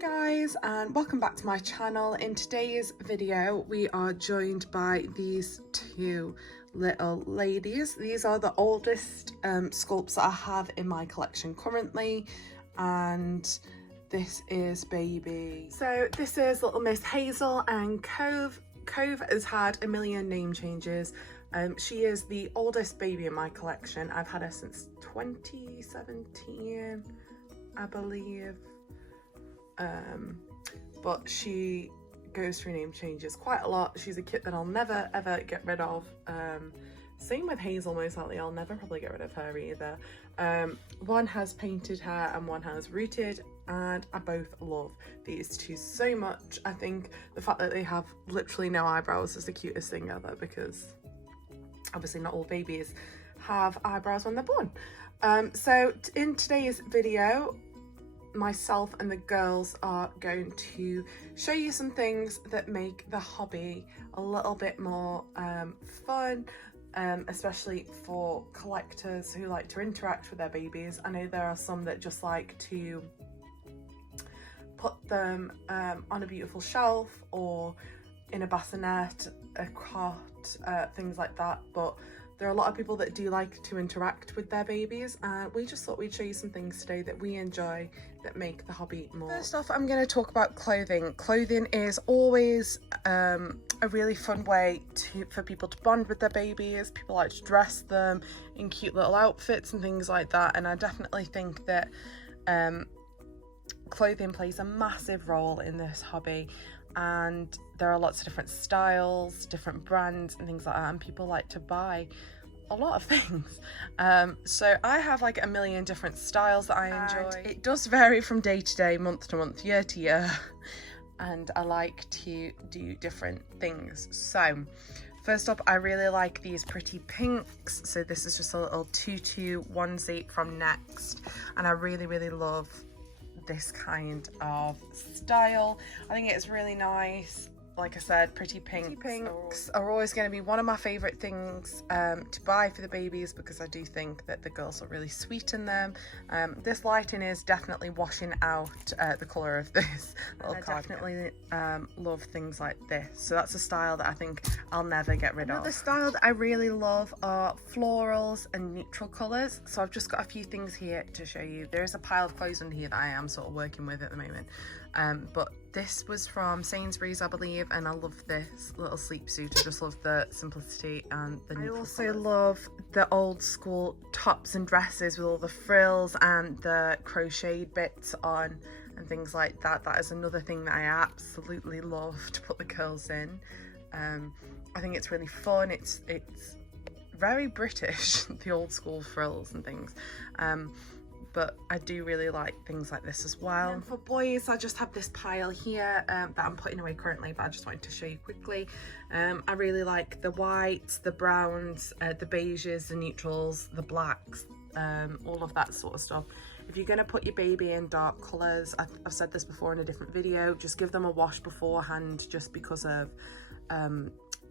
guys, and welcome back to my channel. In today's video we are joined by these two little ladies. These are the oldest sculpts that I have in my collection currently, and this is Baby. So this is little Miss Hazel, and Cove has had a million name changes. She is the oldest baby in my collection. I've had her since 2017, I believe. But she goes through name changes quite a lot. She's a kit that I'll never ever get rid of. Same with Hazel, most likely. I'll never probably get rid of her either. One has painted hair and one has rooted, and I both love these two so much. I think the fact that they have literally no eyebrows is the cutest thing ever, because obviously not all babies have eyebrows when they're born. So in today's video, myself and the girls are going to show you some things that make the hobby a little bit more fun, especially for collectors who like to interact with their babies. I know there are some that just like to put them on a beautiful shelf or in a bassinet, a cot, things like that, but there are a lot of people that do like to interact with their babies, and we just thought we'd show you some things today that we enjoy that make the hobby more. First off, I'm going to talk about clothing. Clothing is always a really fun way for people to bond with their babies. People like to dress them in cute little outfits and things like that, and I definitely think that clothing plays a massive role in this hobby. And there are lots of different styles, different brands and things like that, and people like to buy a lot of things. So I have like a million different styles that I enjoy. And it does vary from day to day, month to month, year to year, and I like to do different things. So first up, I really like these pretty pinks. So this is just a little tutu onesie from Next, and I really love this kind of style. I think it's really nice. Like I said, pretty pinks are always going to be one of my favorite things to buy for the babies, because I do think that the girls look really sweet in them. This lighting is definitely washing out the colour of this little card. I definitely love things like this, so that's a style that I think I'll never get rid of. Another style that I really love are florals and neutral colours, so I've just got a few things here to show you. There is a pile of clothes under here that I am sort of working with at the moment, but this was from Sainsbury's, I believe, and I love this little sleep suit. I just love the simplicity and the neutral colours. I also love the old school tops and dresses with all the frills and the crocheted bits on and things like that. That is another thing that I absolutely love to put the girls in. I think it's really fun. It's very British, the old school frills and things. But I do really like things like this as well. And for boys, I just have this pile here that I'm putting away currently, but I just wanted to show you quickly. I really like the whites, the browns, the beiges, the neutrals, the blacks, all of that sort of stuff. If you're going to put your baby in dark colours, I've said this before in a different video, just give them a wash beforehand, just because of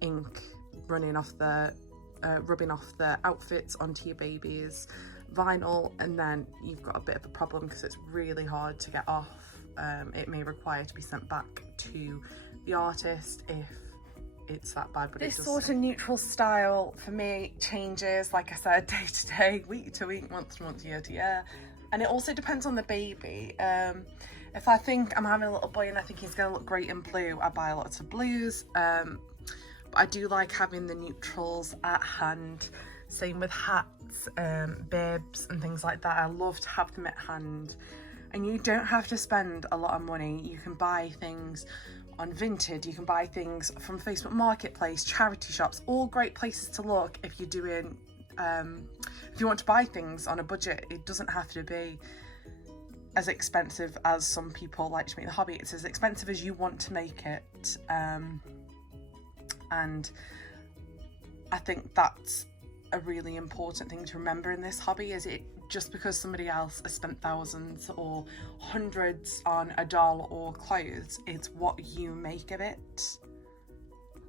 ink running off the rubbing off the outfits onto your babies vinyl, and then you've got a bit of a problem because it's really hard to get off. It may require to be sent back to the artist if it's that bad, but this sort of neutral style for me changes, like I said, day to day, week to week, month to month, year to year, and it also depends on the baby. If I think I'm having a little boy and I think he's going to look great in blue, I buy lots of blues, but I do like having the neutrals at hand. Same with hats, bibs and things like that. I love to have them at hand, and you don't have to spend a lot of money. You can buy things on Vinted, you can buy things from Facebook Marketplace, charity shops, all great places to look if you're doing, if you want to buy things on a budget. It doesn't have to be as expensive as some people like to make the hobby. It's as expensive as you want to make it, and I think that's a really important thing to remember in this hobby. Is it just because somebody else has spent thousands or hundreds on a doll or clothes, it's what you make of it.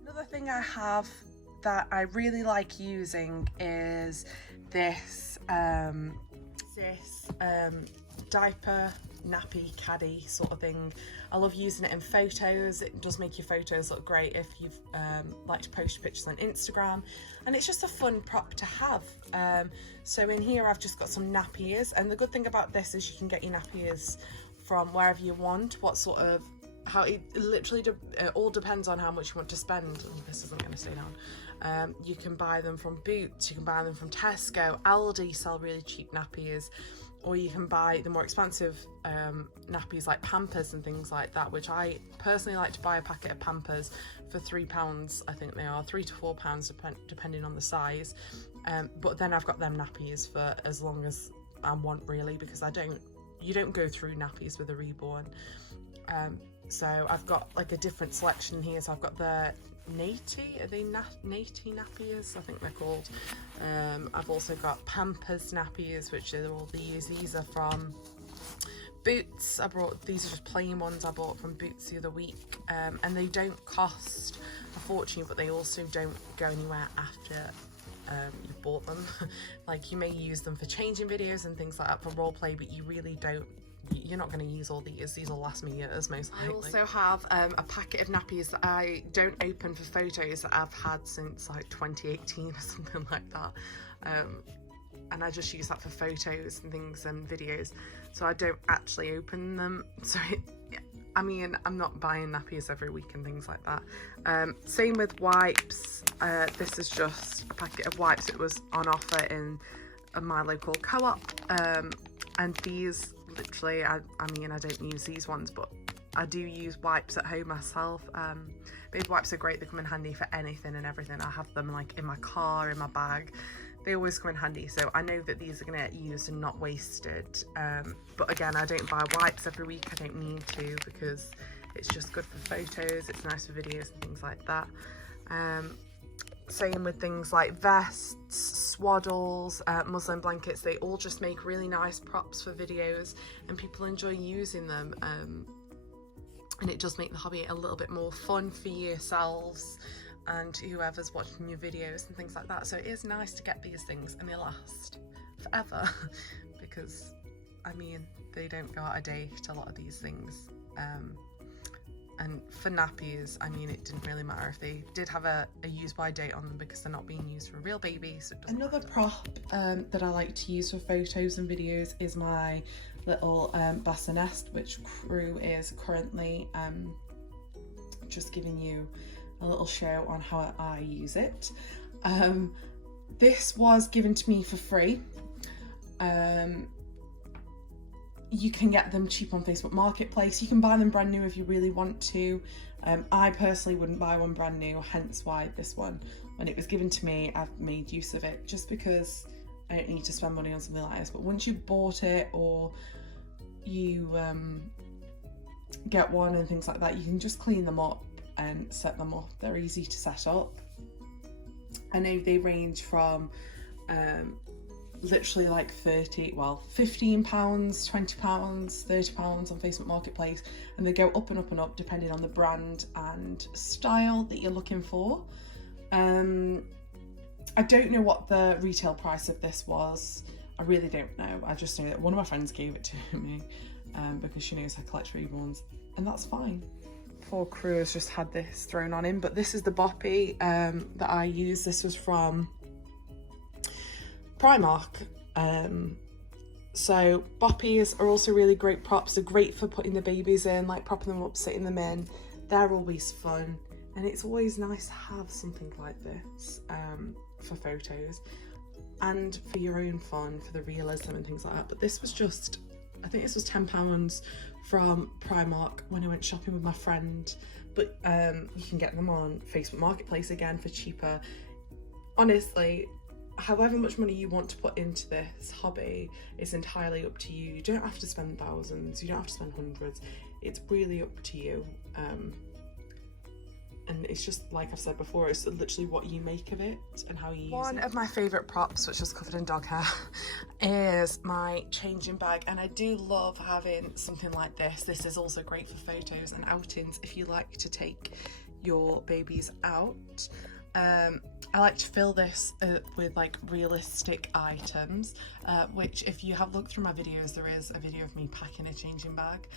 Another thing I have that I really like using is this diaper nappy caddy sort of thing. I love using it in photos. It does make your photos look great if you've like to post pictures on Instagram, and it's just a fun prop to have. So in here I've just got some nappy ears, and the good thing about this is you can get your nappy ears from wherever you want, what sort of, how it literally it all depends on how much you want to spend. Oh, this isn't going to stay down. You can buy them from Boots, you can buy them from Tesco, Aldi sell really cheap nappies, or you can buy the more expensive nappies like Pampers and things like that, which I personally like to buy a packet of Pampers for £3, I think they are, £3 to £4 depending on the size. But then I've got them nappies for as long as I want, really, because you don't go through nappies with a Reborn. So I've got like a different selection here. So I've got the Nati, are they Nati nappies, I think they're called. I've also got Pampers nappies, which are all these. These are from Boots. These are just plain ones I bought from Boots the other week, and they don't cost a fortune, but they also don't go anywhere after you've bought them. Like, you may use them for changing videos and things like that, for role play, but you really don't. You're not going to use all these will last me years most likely. I also have a packet of nappies that I don't open for photos that I've had since like 2018 or something like that, and I just use that for photos and things and videos, so I don't actually open them. So I mean, I'm not buying nappies every week and things like that. Same with wipes. This is just a packet of wipes. It was on offer in my local co-op, and these literally, I mean, I don't use these ones, but I do use wipes at home myself. Baby wipes are great. They come in handy for anything and everything. I have them like in my car, in my bag. They always come in handy, so I know that these are going to get used and not wasted. But again, I don't buy wipes every week. I don't need to, because it's just good for photos. It's nice for videos and things like that. Same with things like vests, swaddles, muslin blankets. They all just make really nice props for videos, and people enjoy using them. And it does make the hobby a little bit more fun for yourselves and whoever's watching your videos and things like that. So it is nice to get these things, and they last forever because, I mean, they don't go out of date, a lot of these things. And for nappies, I mean, it didn't really matter if they did have a use by date on them, because they're not being used for real babies. So another prop that I like to use for photos and videos is my little bassinet, which Crew is currently just giving you a little show on how I use it. This was given to me for free. You can get them cheap on Facebook Marketplace. You can buy them brand new if you really want to. I personally wouldn't buy one brand new, hence why this one, when it was given to me, I've made use of it, just because I don't need to spend money on something like this. But once you've bought it, or you get one and things like that, you can just clean them up and set them up. They're easy to set up. I know they range from literally like £15, £20, £30 on Facebook Marketplace, and they go up and up and up depending on the brand and style that you're looking for. I don't know what the retail price of this was. I really don't know. I just know that one of my friends gave it to me because she knows I collect Reborns, and that's fine. Poor Crew has just had this thrown on him, but this is the boppy that I use. This was from Primark. So boppies are also really great props. They're great for putting the babies in, like propping them up, sitting them in. They're always fun, and it's always nice to have something like this for photos and for your own fun, for the realism and things like that. But this was just, I think this was £10 from Primark when I went shopping with my friend. But you can get them on Facebook Marketplace again for cheaper. Honestly, however much money you want to put into this hobby is entirely up to you. You don't have to spend thousands, you don't have to spend hundreds. It's really up to you. And it's just, like I've said before, it's literally what you make of it and how you use it. One of my favourite props, which is covered in dog hair, is my changing bag, and I do love having something like this. This is also great for photos and outings if you like to take your babies out. I like to fill this with like realistic items, which if you have looked through my videos, there is a video of me packing a changing bag,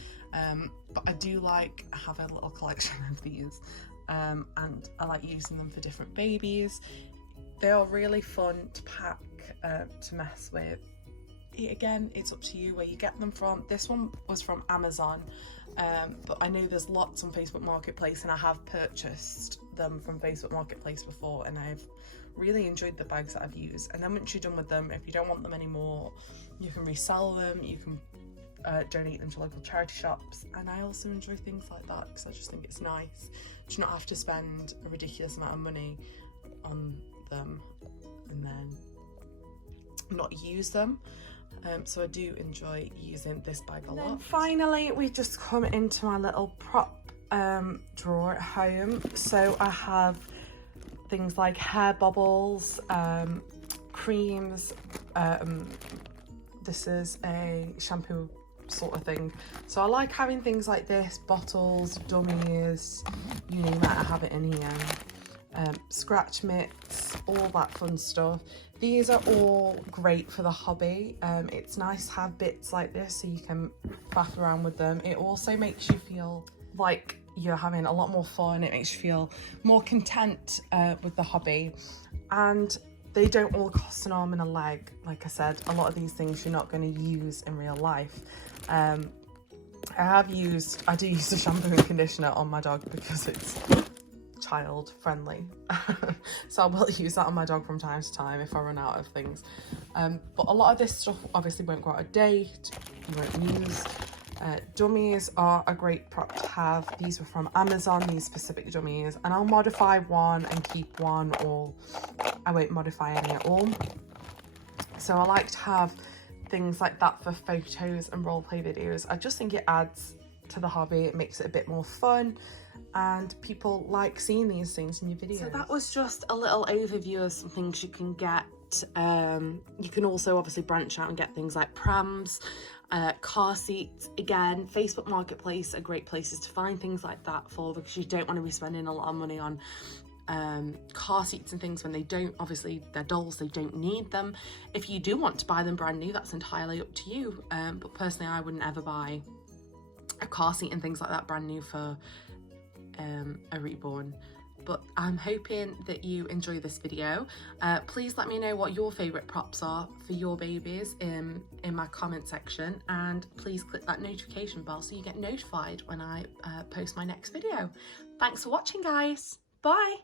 but I do like having a little collection of these, and I like using them for different babies. They are really fun to pack, to mess with. Again, it's up to you where you get them from. This one was from Amazon, but I know there's lots on Facebook Marketplace, and I have purchased them from Facebook Marketplace before, and I've really enjoyed the bags that I've used. And then once you're done with them, if you don't want them anymore, you can resell them, you can donate them to local charity shops. And I also enjoy things like that because I just think it's nice to not have to spend a ridiculous amount of money on them and then not use them. So I do enjoy using this bag a lot. Finally, we've just come into my little prop drawer at home. So I have things like hair bobbles, creams. This is a shampoo sort of thing. So I like having things like this, bottles, dummies, you name it, I have it in here. Scratch mitts, all that fun stuff. These are all great for the hobby. It's nice to have bits like this so you can faff around with them. It also makes you feel like you're having a lot more fun. It makes you feel more content with the hobby, and they don't all cost an arm and a leg. Like I said, a lot of these things you're not going to use in real life. I do use the shampoo and conditioner on my dog because it's child friendly. So I will use that on my dog from time to time if I run out of things. But a lot of this stuff obviously won't go out of date, you won't use. Dummies are a great prop to have. These were from Amazon, these specific dummies, and I'll modify one and keep one, or I won't modify any at all. So I like to have things like that for photos and roleplay videos. I just think it adds to the hobby, it makes it a bit more fun, and people like seeing these things in your videos. So that was just a little overview of some things you can get. You can also obviously branch out and get things like prams, car seats. Again, Facebook Marketplace are great places to find things like that for, because you don't want to be spending a lot of money on car seats and things when they don't, obviously they're dolls, they don't need them. If you do want to buy them brand new, that's entirely up to you, but personally I wouldn't ever buy a car seat and things like that brand new for a Reborn. But I'm hoping that you enjoy this video. Please let me know what your favourite props are for your babies in my comment section, and please click that notification bell so you get notified when I post my next video. Thanks for watching, guys. Bye.